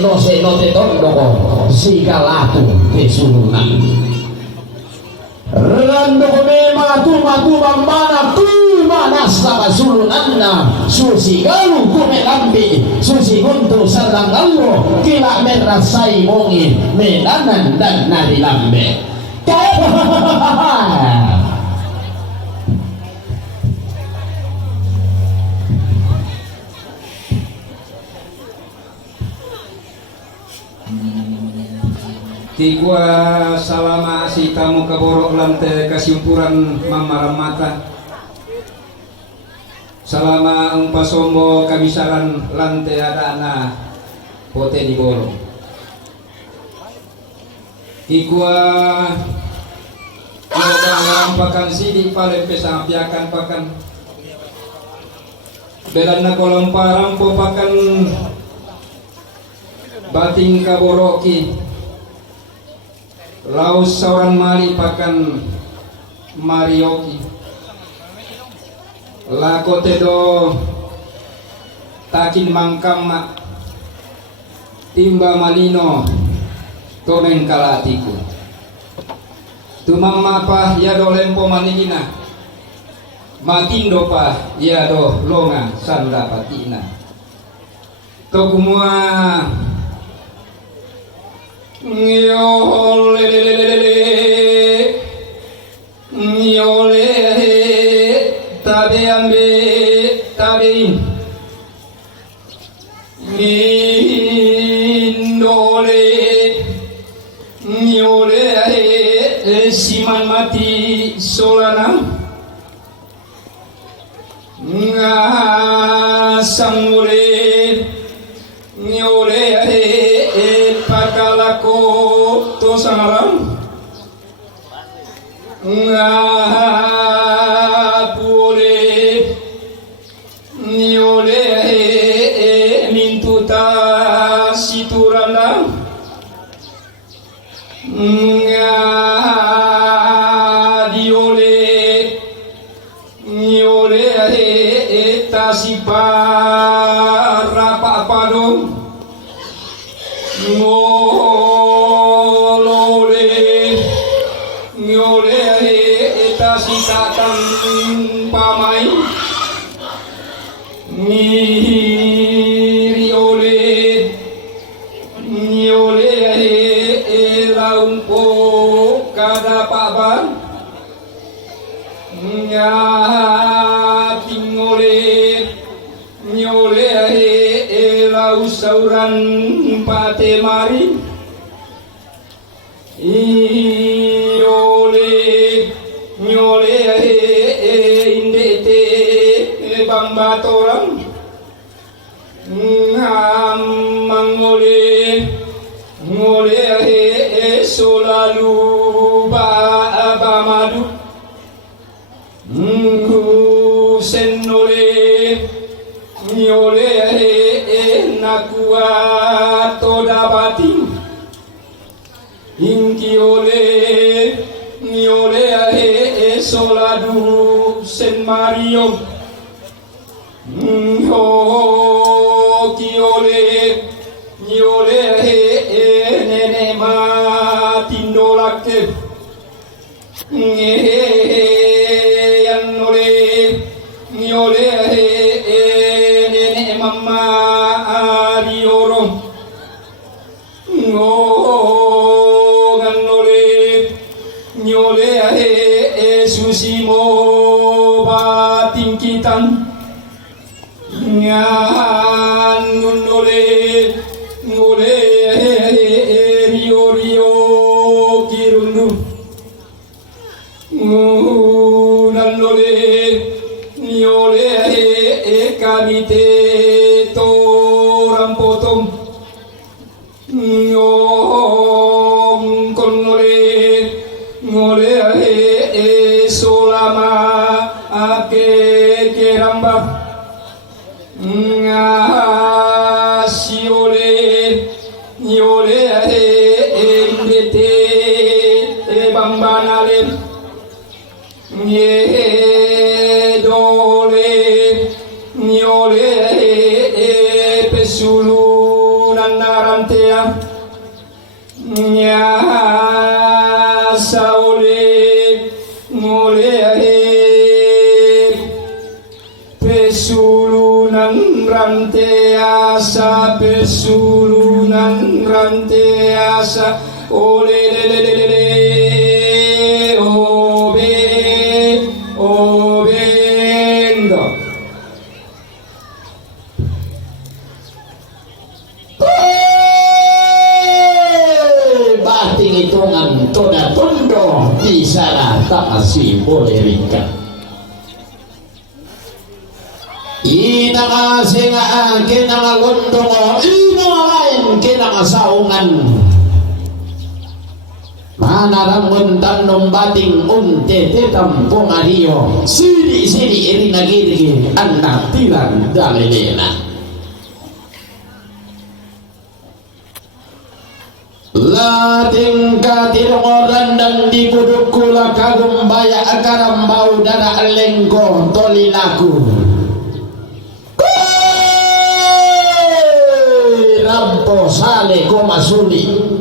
seno te tondo ko sigalatu kesulunan rando ko me matu mambana tu manas sama sulunanna susi galu kumelambi susi guntu sarang galu kila merasai mongi menanan dan nari lambe Kikwa salama si tamu kaborok lante kasimpuran mamaram mata salama umpasombo kamisaran lante ada ana pote di borong Kikwa pakan sidi paling pesampiakan pakan belanna kolam parampo pakan bating kaboroki laus sauran mari pakan marioki lakote do takin mangkam mak timba malino tomeng kalatiku tumang mapa ya do lempo manigina matindo pa ya do longa sanda patina to kumua Nyole tabe ambe tabe indole nyole siman mati solana ngasangule nyole pakalako to samaram ngapule nyole mintuta siturana ngadiole nyole tasipara papadong ngolole nyole eta sitatan pamai ngiriole nyole laumpo kada paban ngatingole nyole lausauran pate mari iole nyole indete bambatoram ngamangole ngole solalu ba madu senole nyole nakua toda bati inkiole nyole soladu sen mario kiole nyole nene matindolake yanole nyole nene mama arioro ganole nyole susimo batingkitan nganunole ngole rio kirundu nganole nyole kamite to rampotong konole ngole solama ake keramba ngasiole nyole indete bambanale dole nyole pesulu nanarante nya saulit ngulit pesulunan ranteasa pesulunan ranteasa oleh obendo bating hitungan toda tondo bisa tak masih boleh ringkat ina singa kina gondong ina lain kina saungan mana rangun tanong bating unte tetam pongario siri iri nagiri anak tilan dalilena lating katilongoran dan dikuduk kula kagum baya akaram bau dada lengko tolilaku rampo sale ko masuli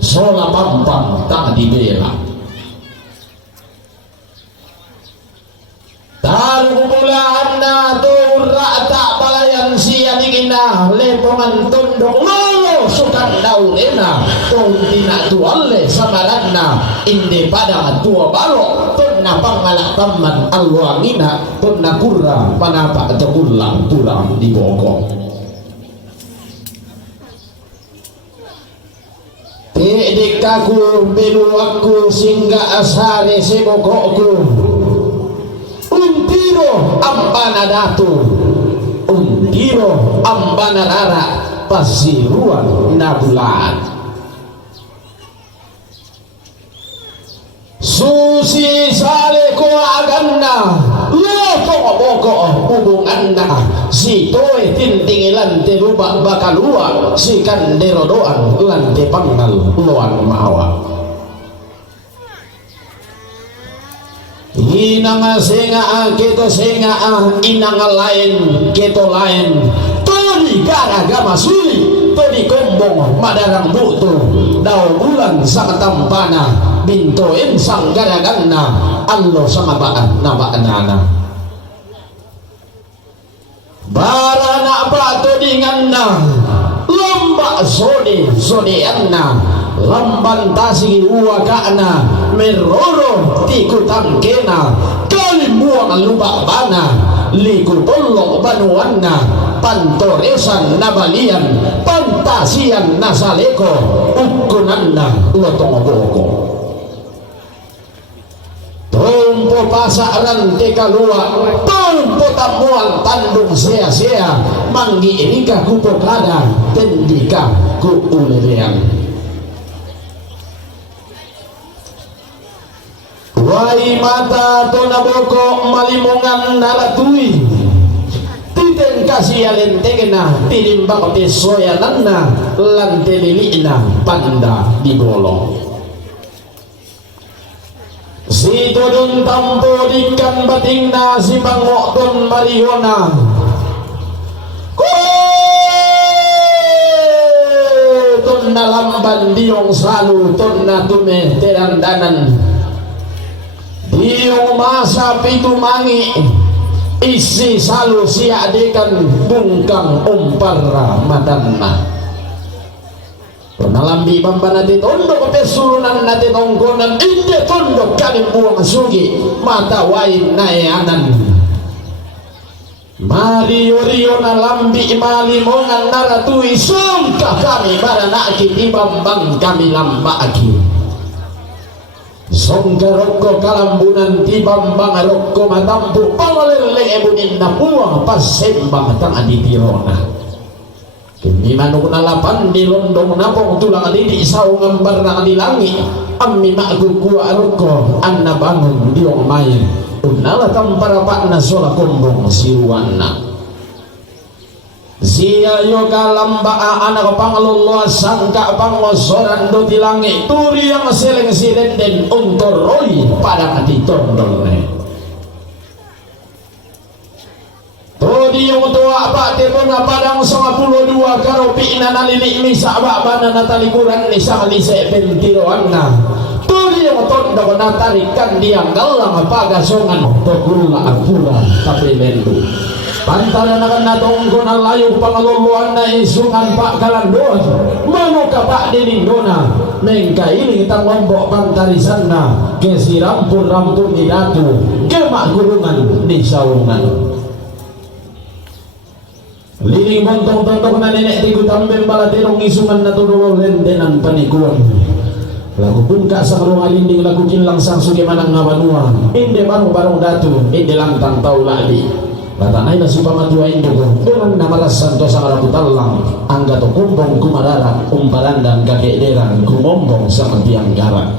sola pampang tak dibela taruh bulaan na turra tak balayan siya dingina lepongan tundok lolo sukan daurena tong tinatuale samaranna inde pada tua balo tunna pangalak taman alwangina tunna kurra panapa tegulang pulang di bogor Dekaku belu aku singga asare sebokokku untiro ambana datu untiro ambana rara pasiruan nabulan susi sale ko aganna loto boko hubunganna si toe tinting lante rubak bakalua si kandero doan lante panggal loan mawa inang senga keto senga inang lain keto lain toli gara-gara masuli toli kombong madarang butuh daun bulan sang tampana bintoin sang gara-gana allo sama baan nana barana bato dinganna lomba sode anna lamban tasi uwakana meroro tikutan kena kalimuang lubak bana liku tolong banuanna pantoresan nabalian pantasian nasaleko ukunanna lotong boko tumpo pasaran teka luar tumpo tamuan tandung sia-sia manggi erika kupokada tendika ku ulerean wai mata tona boko malimongan nalatui titen kasih alentegena tinimbang tesoyananna lantelilina panda di bolong si tudun tampo dikan batingna si mangokton mariona ton na lamban diong salu ton na tume terandanan diong masa pitumangi isi salu si adekan bungkang umpara madanna nalambi bamba nati tondok pesulunan nati tongkonan inde tondok kali buang sugi mata wain naeanan mari rio nalambi malimongan naratui sungka kami baranaki di bambang kami lambaki songga rokko kalambunan di bambang rokko matampu pangalele ebunin na buang pas sembang tang aditirona kini manuk nalapan di londong napong tulang didi saung ngambar na dilangi ammi makku kuwa roko anna bangun diong main unala tamparapak na sola kombong siruanna sia yoga lamba anak pangalulwa sangka pangosoran do dilangi turi yang seleng sirenden untuk roi pada kati tondolne Todi yung tua apa tepo nga padang 12 karo pina nalilik mi sa ababa na natalikuran ni sa malise pentiroan na. Todi yung tondo ko natarikan diyang galang pagasongan togula agpura tapilendo. Pantala naman natong ko na layo pangaluluan na isungan pa kalandon. Mano ka pa dinindona mengkailing itang lombok pantarisan na kesirampun-rampun ni datu gemak gulungan ni saungan. Liling montong-tontong na nenek tigo tambel balatirong isungan na turulo rendenan panikuan. Lagu pun kak sa karong alinding lagu kinlang sang sugi manang ngawanuan. Inde barong-barong datu, inde lantang tau ladi. Latanay na si pamatua indo ko, dengan namarasan to sa karaputan lang. Angga to kumpong kumarara, umparandan kakederan, kumombong sa magbiang garak.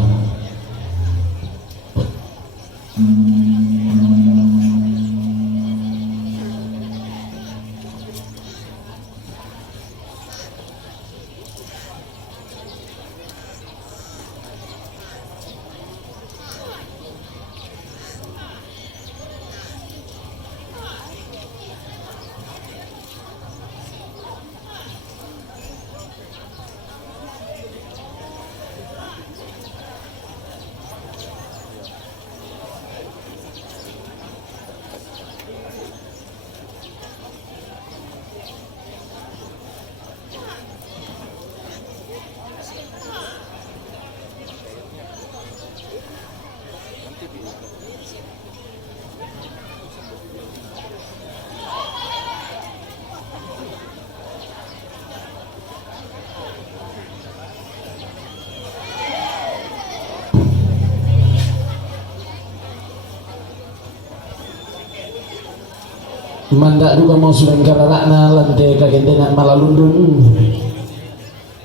Manda duga mau sudah karara na lantai kagentenan malalundun.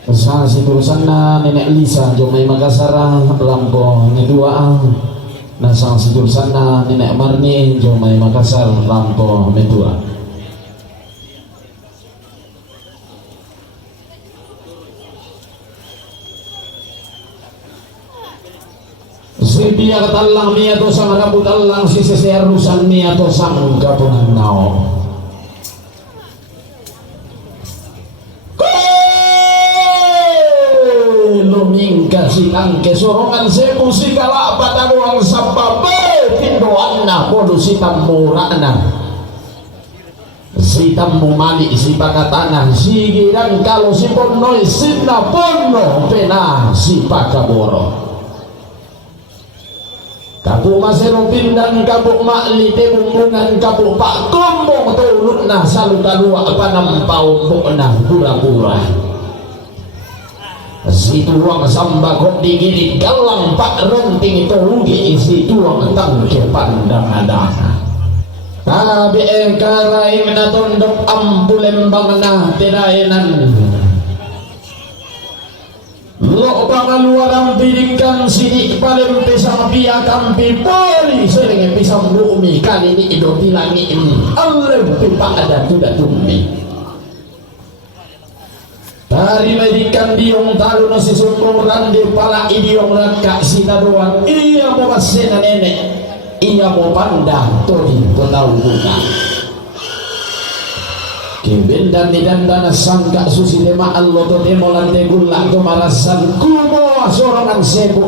Sa siturusan na nenek Lisa jomay Makassar lampo ngedua. Na sang siturusan na nenek Marni jomay Makassar lampo medua. Si dia katalang mia to sang rambut talang si seserusan mia to sang kapunan nao. Lumingka si tangke sorongan sebu si kala patanuang sababe tindoan na podo si tamurana. Si tamu mali si pakatana si girang kalau si ponoy sinna pono pena si pakaboro. Kapu masero pindan kapu makli tebumbungan kapu pak kombong turut na salu kalua panampau na pura-pura. Si tuang sambakok digirit galang pak renting itu rugi si tuang tangke pandang adana. Tabi engkarai menatondok ampulembang na tirayanan. Lo pangaluarang bidingkan sidik paling pisang piakam pipoli sering pisang bumi kali ini ido tilangin alem pipa ada tidak tumi dari medikan diong talu nasi sumpuran di pala idiong rakak sita doang iya mau kasena nenek iya mau pandang tori potau buka Keben dan dana sangka susi tema allo to demo lante gula to marasan kumo sorangan sebu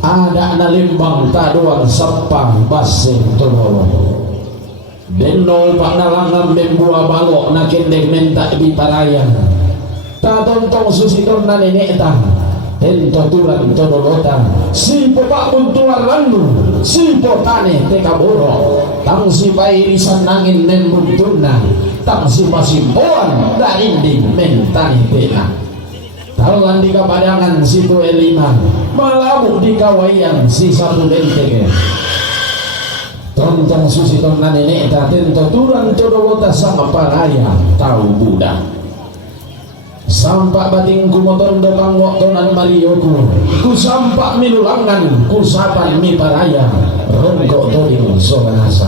ada na limbang taduan sapang baseng tololo denno panalangan membuah balok na kendek menta di parayan ta tontong susi torna nenek ta ento turan todolota si popak buntuan landu si potane teka boro tang si pairisan nangin membuntuna tang si pasimpoan da inding mentani pena talan di kapadangan si tuwe lima malamu di kawayan si satu lentege tontong susi torna nenek ta tento turan todolota sama paraya tau budak sampak bating ku motor dokang waktonan marioku ku sampak milulangan ku sapan mi paraya rongkok toring sobanasa